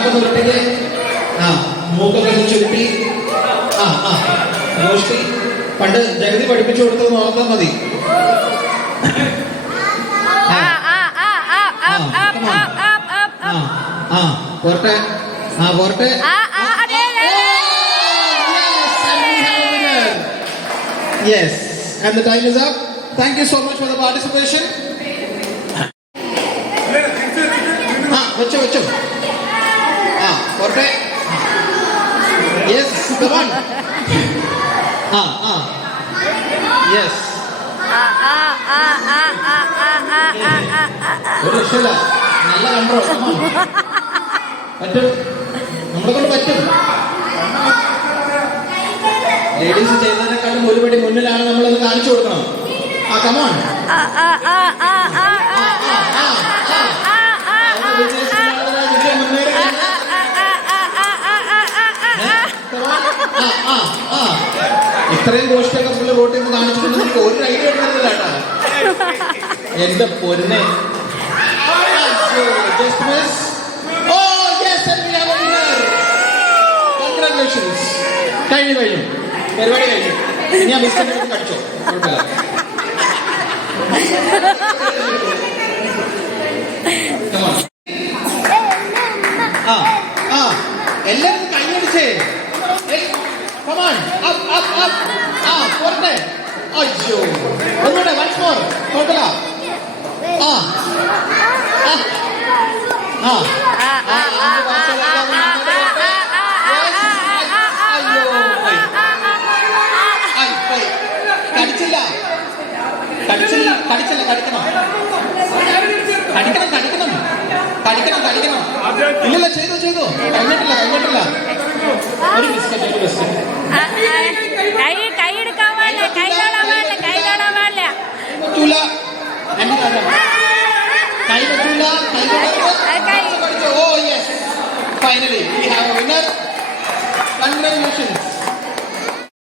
കണ്ണൊക്കെ നിർത്തിക്ക്. ആ മൂക്കൊക്കെ ചുരുട്ടി. ആ ആ ഗോഷ്ടി പണ്ട് ജഗതി പഠിപ്പിച്ചു കൊടുത്തത് ഓർത്താൽ മതി. പോരട്ടെ. ആ പോരട്ടെ. Yes, and the time is up. Thank you so much for the participation. വെച്ചോ. പോരട്ടെ. Yes, come on. Yes. ഒരു രക്ഷയില്ല. നല്ല കണ്ടോ? പറ്റും, നമ്മളെ കൊണ്ട് പറ്റും. ലേഡീസ് ചെയ്യുന്നതിനെക്കാളും ഒരുപടി മുന്നിലാണ് നമ്മളത് കാണിച്ചു കൊടുക്കണം. കമോൺ. ഇത്രയും ഗോഷ്ടിയൊക്കെ പുള്ളി റോട്ടിൽ നിന്ന് കാണിച്ചിട്ടുണ്ട്. നമുക്ക് ഒരു ഐഡിയ എടുക്കുന്നില്ല കേട്ടോ. എന്റെ പൊന്നെ. Congratulations. കഴിഞ്ഞു പരിപാടി കഴിഞ്ഞു. ഇനി ആ ബിസ്ക്കറ്റ് കടിച്ചോ, കുഴപ്പമില്ല. എല്ലാവരും കൈയടിച്ചേ. പോരട്ടെ. അയ്യോ ഒന്നുകൂടെ വൺസ് മോർ. കുഴപ്പമില്ല. കടിച്ചില്ല കടിക്കണം. ഇല്ലല്ല, ചെയ്തു. കഴിഞ്ഞിട്ടില്ല. ഒരു ബിസ്ക്കറ്റ്. പറ്റൂല. കൈ പറ്റൂല. Oh yes, finally we have a winner. Congratulations.